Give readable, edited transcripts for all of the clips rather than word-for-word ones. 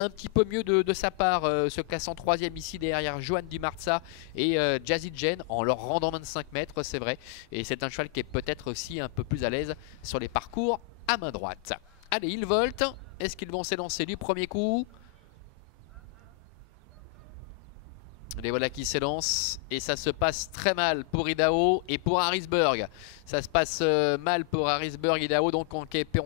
un petit peu mieux de sa part, se classant 3ème ici derrière Johan Dumarza et Jazzy Jen en leur rendant 25 mètres, c'est vrai. Et c'est un cheval qui est peut-être aussi un peu plus à l'aise sur les parcours à main droite. Allez, il volte. Est-ce qu'ils vont s'élancer du premier coup? Les voilà qui s'élancent et ça se passe très mal pour Idaho et pour Harrisburg. Ça se passe mal pour Harrisburg et Idaho, donc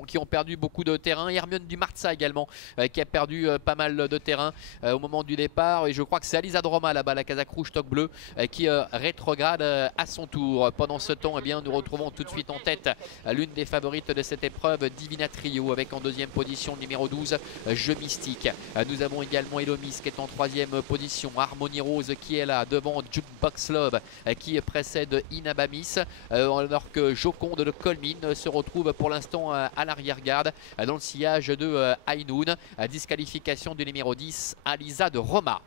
qui ont perdu beaucoup de terrain. Hermione Dumarza également qui a perdu pas mal de terrain au moment du départ. Et je crois que c'est Alisa Droma là-bas, la casaque rouge toque bleu, qui rétrograde à son tour. Pendant ce temps, eh bien, nous retrouvons tout de suite en tête l'une des favorites de cette épreuve, Divina Trio, avec en deuxième position numéro 12, Jeu Mystique. Nous avons également Elomis qui est en troisième position, Harmonie Rose qui est là devant Jukebox Love qui précède Inabamis, alors que Joconde de Colmine se retrouve pour l'instant à l'arrière-garde dans le sillage de Ainoun. Disqualification du numéro 10, Alisa de Roma.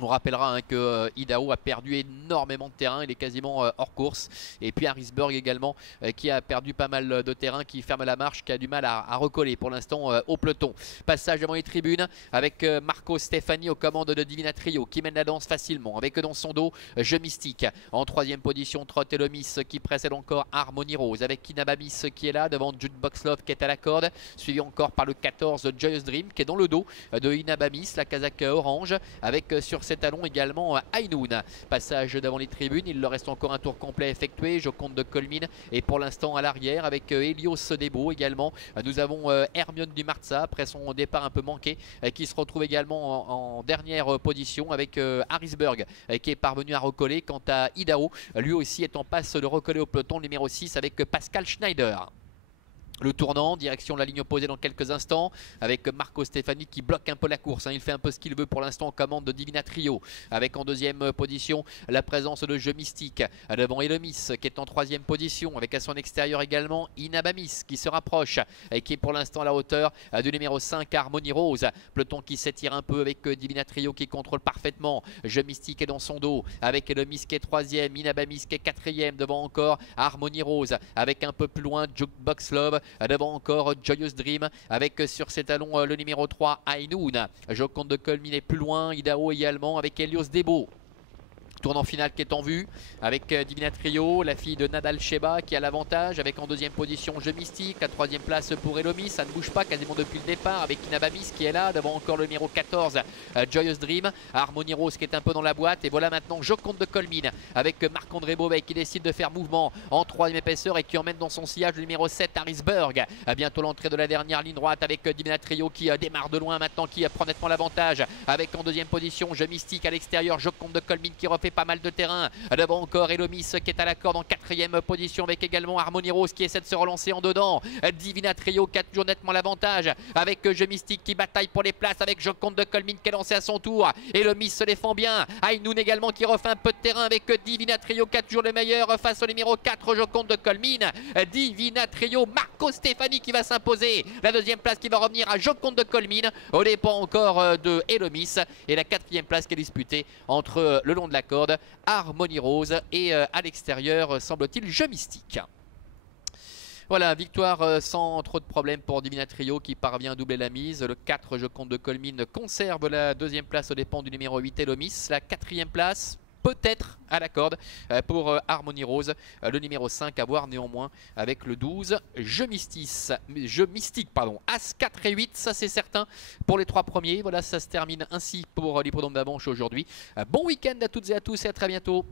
On rappellera que Idaho a perdu énormément de terrain, il est quasiment hors course. Et puis Harrisburg également qui a perdu pas mal de terrain, qui ferme la marche, qui a du mal à recoller pour l'instant au peloton. Passage devant les tribunes avec Marco Stefani aux commandes de Divina Trio qui mène la danse facilement avec dans son dos Jeu Mystique. En troisième position, Trot et Lomis qui précède encore Harmonie Rose avec Inabamis qui est là devant Jukebox Love qui est à la corde. Suivi encore par le 14 Joyous Dream qui est dans le dos de Inabamis, la casaque orange, avec sur ses talons également Ainoun. Passage devant les tribunes, il leur reste encore un tour complet effectué. Joconde de Colmine est pour l'instant à l'arrière avec Helios Debo également. Nous avons Hermione Dumarza après son départ un peu manqué qui se retrouve également en dernière position avec Harrisburg qui est parvenu à recoller. Quant à Idaho, lui aussi est en passe de recoller au peloton, numéro 6 avec Pascal Schneider. Le tournant, direction la ligne opposée dans quelques instants avec Marco Stefani qui bloque un peu la course. Il fait un peu ce qu'il veut pour l'instant en commande de Divina Trio. Avec en deuxième position la présence de Jeu Mystique. Devant Elomis qui est en troisième position avec à son extérieur également Inabamis qui se rapproche et qui est pour l'instant à la hauteur du numéro 5 Harmonie Rose. Peloton qui s'étire un peu avec Divina Trio qui contrôle parfaitement. Jeu Mystique est dans son dos avec Elomis qui est troisième, Inabamis qui est quatrième. Devant encore Harmonie Rose avec un peu plus loin Jukebox Love. Devant encore Joyous Dream avec sur ses talons le numéro 3 Ainoun. Joconde de Colmine est plus loin, Idaho également avec Helios Debo. Tournant final qui est en vue avec Divina Trio, la fille de Nadal Sheba qui a l'avantage avec en deuxième position Jeu Mystique, la troisième place pour Elomis, ça ne bouge pas quasiment depuis le départ avec Inabamis qui est là, devant encore le numéro 14 Joyous Dream, Harmonie Rose qui est un peu dans la boîte et voilà maintenant Joconde de Colmine avec Marc-André Beauvais qui décide de faire mouvement en troisième épaisseur et qui emmène dans son sillage le numéro 7 Harrisburg. Bientôt l'entrée de la dernière ligne droite avec Divina Trio qui démarre de loin maintenant, qui prend nettement l'avantage avec en deuxième position Jeu Mystique à l'extérieur, Joconde de Colmine qui refait pas mal de terrain. Devant encore Elomis qui est à la corde en quatrième position avec également Harmonie Rose qui essaie de se relancer en dedans. Divina Trio qui a toujours nettement l'avantage avec Jeu Mystique qui bataille pour les places avec Joconde de Colmine qui est lancé à son tour. Elomis se défend bien. Ainoun également qui refait un peu de terrain avec Divina Trio qui a toujours le meilleur face au numéro 4 Joconde de Colmine. Divina Trio, Marco Stefani qui va s'imposer. La deuxième place qui va revenir à Joconde de Colmine au dépend encore de Elomis et la quatrième place qui est disputée entre le long de la corde Harmonie Rose et à l'extérieur semble-t-il Jeu Mystique. Voilà, victoire sans trop de problèmes pour Divina Trio qui parvient à doubler la mise. Le 4 Joconde de Colmine conserve la deuxième place au dépend du numéro 8 Elomis. La quatrième place peut-être à la corde pour Harmonie Rose, le numéro 5 à voir néanmoins avec le 12 Jeu Mystique pardon, As 4 et 8, ça c'est certain pour les trois premiers. Voilà, ça se termine ainsi pour l'hippodrome d'Avanche aujourd'hui. Bon week-end à toutes et à tous et à très bientôt.